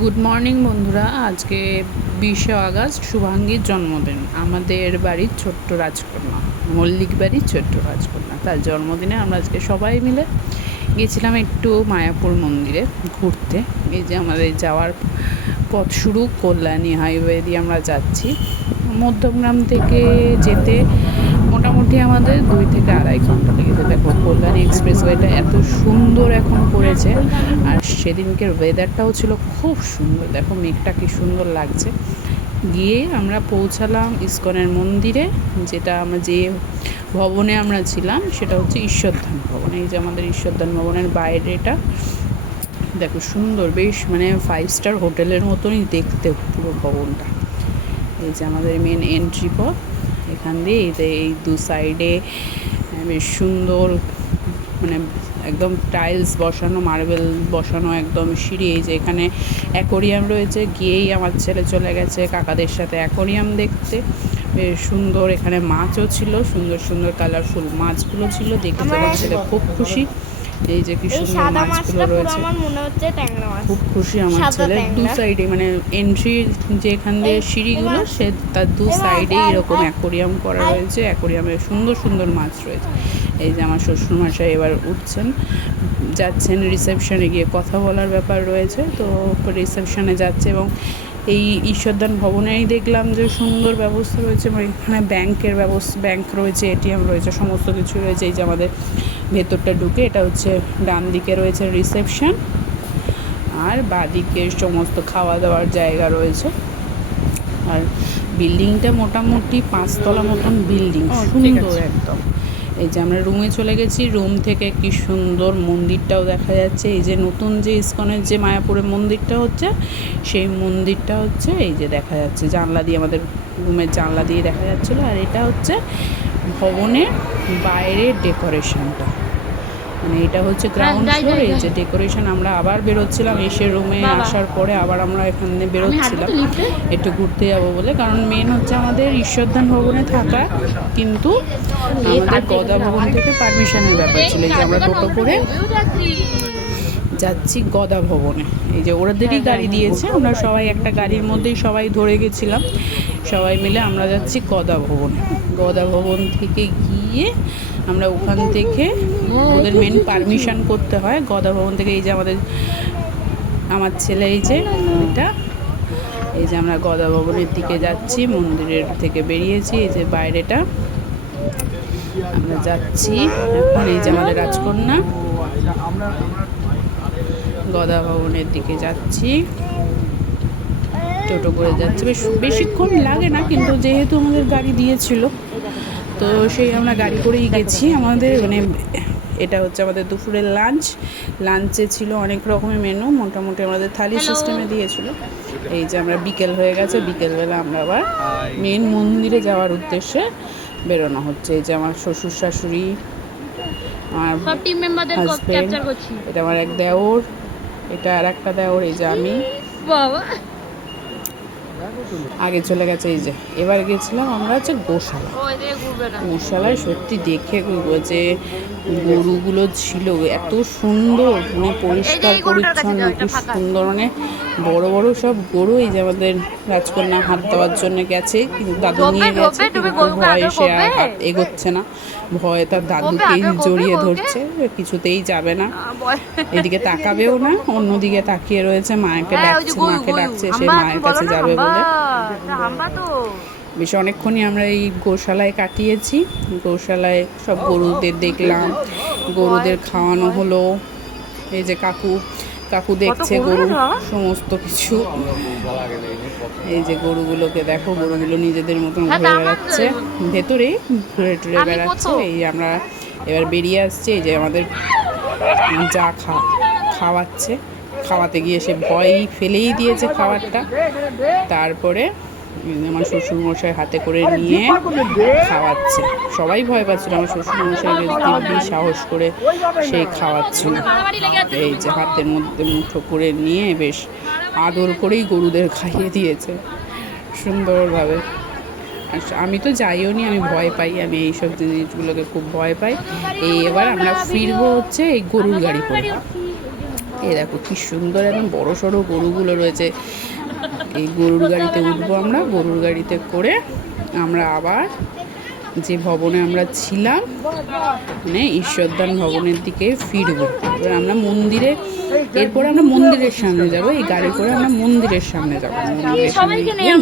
Good morning বন্ধুরা। আজকে 20শে August শুভাঙ্গীর জন্মদিন। আমাদের বাড়ির ছোট্ট রাজকন্যা, মল্লিক বাড়ির ছোট্ট রাজকন্যা, তার জন্মদিনে আমরা আজকে সবাই মিলে গেছিলাম একটু মায়াপুর মন্দিরে ঘুরতে। এই যে আমাদের যাওয়ার পথ শুরু, কল্যাণী হাইওয়ে দিয়ে আমরা যাচ্ছি। মধ্যমগ্রাম থেকে যেতে মোটামুটি আমাদের 2 থেকে আড়াই ঘন্টা লেগেছে। দেখো কল্যাণী এক্সপ্রেসওয়েটা এত সুন্দর এখন করেছে, আর সেদিনকের ওয়েদারটাও ছিল খুব সুন্দর। দেখো মেঘটা কি সুন্দর লাগছে। গিয়ে আমরা পৌঁছালাম ইসকনের মন্দিরে, যেটা আমরা যে ভবনে আমরা ছিলাম সেটা হচ্ছে ঈশ্বরধাম ভবন। এই যে আমাদের ঈশ্বরধাম ভবনের বাইরে, এটা দেখো সুন্দর, বেশ মানে 5 স্টার হোটেলের মতনই দেখতে পুরো ভবনটা। এই যে আমাদের মেন এন্ট্রি পথ, এখান দিয়ে এই দু সাইডে বেশ সুন্দর মানে একদম টাইলস বসানো, মার্বেল বসানো একদম সিঁড়ি। এই যে এখানে অ্যাকোরিয়াম রয়েছে, গিয়েই আমার ছেলে চলে গেছে কাকাদের সাথে অ্যাকোরিয়াম দেখতে। বেশ সুন্দর, এখানে মাছও ছিল, সুন্দর সুন্দর কালারফুল মাছগুলো ছিল, দেখে আমার ছেলে খুব খুশি। এই যে কি সুন্দর মাছগুলো রয়েছে, খুব খুশি আমার ছেলে। দু সাইডে মানে এন্ট্রি যেখান দিয়ে সিঁড়িগুলো, সে তার দু সাইডে এরকম অ্যাকোরিয়াম করা রয়েছে। অ্যাকোরিয়ামে সুন্দর সুন্দর মাছ রয়েছে। এই যে আমার শ্বশুরমশাই এবার উঠছেন, যাচ্ছেন রিসেপশনে গিয়ে কথা বলার ব্যাপার রয়েছে, তো রিসেপশনে যাচ্ছে। এবং এই ঈশ্বরদান ভবনেই দেখলাম যে সুন্দর ব্যবস্থা রয়েছে, মানে এখানে ব্যাংকের ব্যবস্থা, ব্যাংক রয়েছে, এটিএম রয়েছে, সমস্ত কিছু রয়েছে। এই যে আমাদের ভেতরটা ঢুকে, এটা হচ্ছে ডান দিকে রয়েছে রিসেপশন, আর বাঁদিকে সমস্ত খাওয়া দাওয়ার জায়গা রয়েছে। আর বিল্ডিংটা মোটামুটি 5 তলা মতন বিল্ডিং, সুন্দর একদম। এই যে আমরা রুমে চলে গেছি, রুম থেকে কি সুন্দর মন্দিরটাও দেখা যাচ্ছে। এই যে নতুন যে ইসকনের যে মায়াপুরের মন্দিরটা হচ্ছে, সেই মন্দিরটা হচ্ছে এই যে দেখা যাচ্ছে জানলা দিয়ে, আমাদের রুমের জানলা দিয়ে দেখা যাচ্ছিলো। আর এটা হচ্ছে ভবনের বাইরের ডেকোরেশনটা, মানে এটা হচ্ছে গ্রাউন্ড ফ্লোর। এই যে ডেকোরেশন, আমরা আবার বেরোচ্ছিলাম, এসে রুমে আসার পরে আবার আমরা এখানে বেরোচ্ছিলাম একটু ঘুরতে যাবো বলে। কারণ মেন হচ্ছে আমাদের ঈশ্বরধাম ভবনে থাকা, কিন্তু আমাদের গদা ভবন থেকে পারমিশনের ব্যাপার ছিল। এই যে আমরা টোটো করে যাচ্ছি গদা ভবনে। এই যে ওরাদেরই গাড়ি দিয়েছে, আমরা সবাই একটা গাড়ির মধ্যেই সবাই ধরে গেছিলাম, সবাই মিলে আমরা যাচ্ছি গদা ভবনে। গদা ভবন থেকে গিয়ে আমরা ওখান থেকে, ওদের মেন পারমিশন করতে হয় গদা ভবন থেকে। এই যে আমার ছেলে, এই যে এটা, এই যে আমরা গদা ভবনের দিকে যাচ্ছি, মন্দিরের থেকে বেরিয়েছি। এই যে বাইরেটা আমরা যাচ্ছি এখন। এই যে আমাদের রাজকন্যা গদা ভবনের দিকে যাচ্ছি, টোটো করে যাচ্ছি। বেশিক্ষণ লাগে না, কিন্তু যেহেতু আমাদের গাড়ি দিয়েছিল, তো সেই আমরা গাড়ি করেই গেছি। আমাদের মানে এটা হচ্ছে আমাদের দুপুরের লাঞ্চে ছিল অনেক রকমের মেনু, মোটামুটি আমাদের থালি সিস্টেমে দিয়েছিল। এই যে আমরা বিকেল হয়ে গেছে, বিকেলবেলা আমরা আবার মেন মন্দিরে যাওয়ার উদ্দেশ্যে বেরোনো হচ্ছে। এই যে আমার শ্বশুর শাশুড়ি, আমার হাজবেন্ড, এটা আমার এক দেওর, এটা আর একটা দেওর, এই যে আমি আগে চলে গেছে। এই যে এবার গেছিলাম আমরা হচ্ছে গোশালায়। সত্যি দেখে যে গরুগুলো ছিল এত সুন্দর, মানে পরিষ্কার পরিচ্ছন্ন, কি সুন্দর, মানে বড় বড় সব গরু। এই যে আমাদের রাজকন্যা হাত দেওয়ার জন্য গেছে, কিন্তু দাদু নিয়ে গেছে, কিন্তু ভয়ে সে আর হাত এগোচ্ছে না, ভয়ে তার দাদুকে জড়িয়ে ধরছে, কিছুতেই যাবে না, এদিকে তাকাবেও না, অন্যদিকে তাকিয়ে রয়েছে, মাকে ডাকছে, সে মায়ের কাছে যাবে বলে। বেশ অনেকক্ষণই আমরা এই গোশালায় কাটিয়েছি। গোশালায় সব গরুদের দেখলাম, গরুদের খাওয়ানো হলো। এই যে কাকু দেখছে গরু সমস্ত কিছু। এই যে গরুগুলোকে দেখো, গরুগুলো নিজেদের মতন ঘুরে বেড়াচ্ছে, ভেতরে ঘুরে টুরে বেড়াচ্ছে। এই আমরা এবার বেরিয়ে আসছি। এই যে আমাদের যা খাওয়াতে গিয়ে সে ভয় ফেলেই দিয়েছে খাবারটা। তারপরে আমার শ্বশুরমশাই হাতে করে নিয়ে খাওয়াচ্ছে, সবাই ভয় পাচ্ছিল, আমার শ্বশুরমশাই দিব্যি সাহস করে সেই খাওয়াচ্ছিল। এই যে হাতের মধ্যে মুঠো করে নিয়ে বেশ আদর করেই গরুদের খাইয়ে দিয়েছে সুন্দরভাবে। আমি তো যাইও নি, আমি ভয় পাই, আমি এইসব জিনিসগুলোকে খুব ভয় পাই। এবার আমরা ফিরবো হচ্ছে এই গরুর গাড়ি করে। এই দেখো কি সুন্দর একদম বড় সড়ো গরুগুলো রয়েছে। এই গরুর গাড়িতে উঠবো আমরা, গরুর গাড়িতে করে আমরা আবার যে ভবনে আমরা ছিলাম মানে ঈশ্বরদান ভবনের দিকে ফিরবো। এবার আমরা মন্দিরে, এরপরে আমরা মন্দিরের সামনে যাব, এই গাড়ি করে আমরা মন্দিরের সামনে যাবো। মন্দিরের সামনে গিয়ে